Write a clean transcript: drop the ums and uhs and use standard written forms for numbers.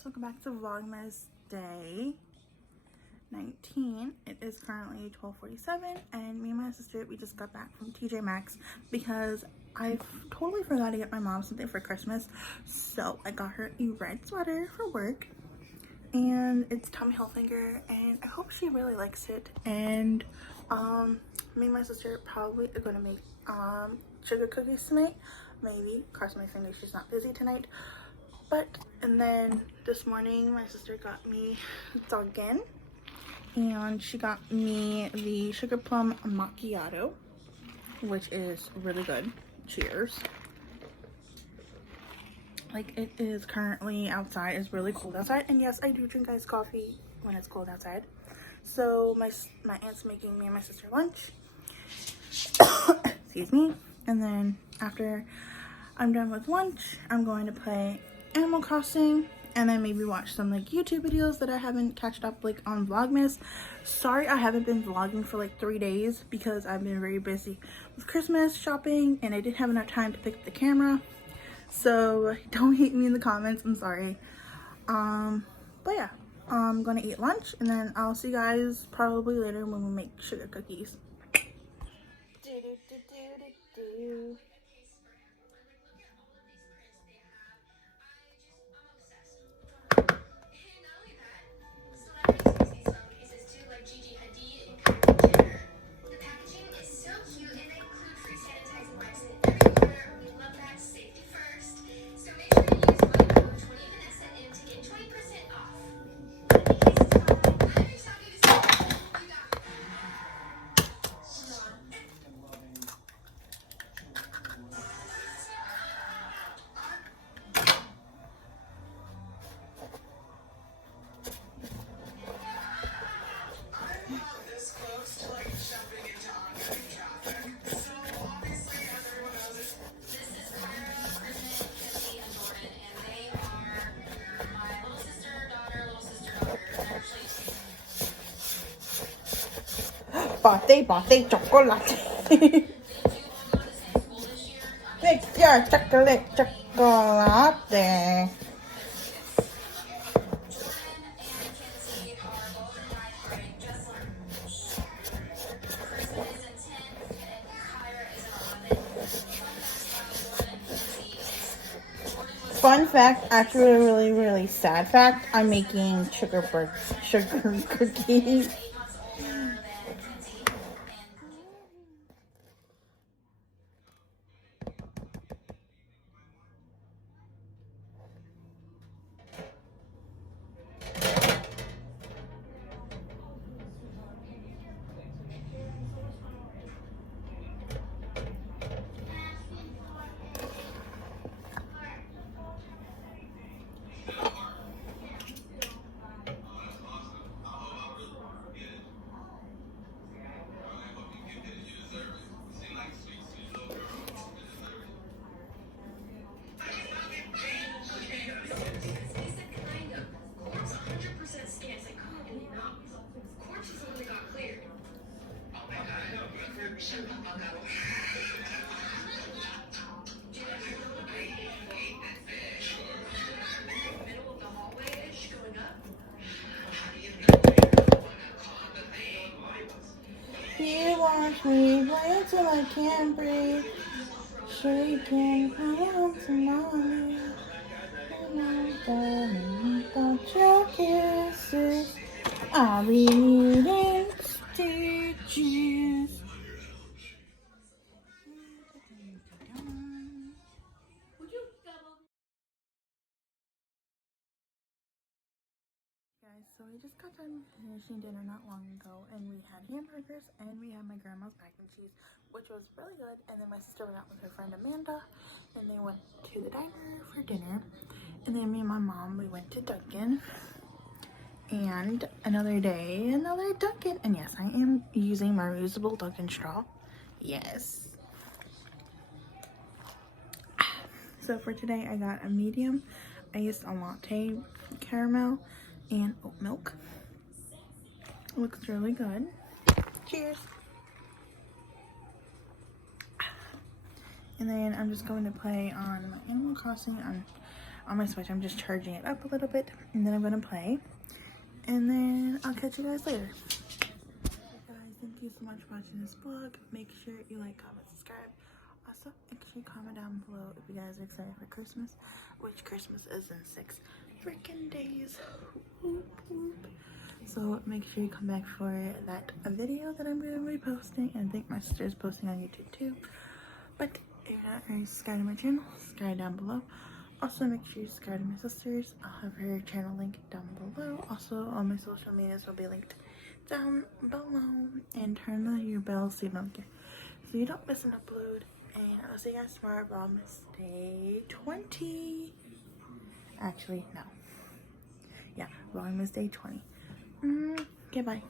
guys, welcome back to vlogmas day 19. It is currently 12:47 and me and my sister, we just got back from TJ Maxx because I totally forgot to get my mom something for Christmas. So I got her a red sweater for work and it's Tommy Hilfiger and I hope she really likes it. And me and my sister probably are gonna make sugar cookies tonight. Maybe, cross my fingers she's not busy tonight. And then this morning my sister got me Dunkin' and she got me the sugar plum macchiato, which is really good. Cheers. Like, it is currently outside, it's really cold outside, and yes, I do drink iced coffee when it's cold outside. So my aunt's making me and my sister lunch. Excuse me. And then after I'm done with lunch, I'm going to play Animal Crossing and then maybe watch some like YouTube videos that I haven't catched up like on Vlogmas. Sorry I haven't been vlogging for like 3 days because I've been very busy with Christmas shopping and I didn't have enough time to pick up the camera. So don't hate me in the comments, I'm sorry. But yeah, I'm gonna eat lunch and then I'll see you guys probably later when we make sugar cookies. Bate chocolate. Make your chocolate. Fun fact, actually a really sad fact, I'm making sugar cookies. He wants me play till I can't breathe. Shaking, I want to mommy. Without your kisses, I'll be needing stitches. Guys, so we just got done finishing dinner not long ago and we had hamburgers and we had my grandma's mac and cheese, which was really good. And then my sister went out with her friend Amanda and they went to the diner for dinner. And then me and my mom, we went to Dunkin'. And another day, another Dunkin'. And yes, I am using my reusable Dunkin' straw. Yes. So for today, I got a medium iced latte caramel and oat milk. It looks really good. Cheers. And then I'm just going to play on my Animal Crossing on my Switch. I'm just charging it up a little bit, and then I'm gonna play, and then I'll catch you guys later. Okay, guys, thank you so much for watching this vlog. Make sure you like, comment, subscribe. Also, make sure you comment down below if you guys are excited for Christmas, which Christmas is in 6 freaking days. Whoop, whoop. So make sure you come back for that video that I'm going to be posting, and I think my sister is posting on YouTube too. But if you're not already subscribed to my channel, subscribe down below. Also, make sure you subscribe to my sister's. I'll have her channel link down below. Also, all my social medias will be linked down below. And turn your bell so you don't miss an upload. And I'll see you guys tomorrow. Vlogmas day 20. Actually, no. Yeah, Vlogmas day 20. Okay, bye.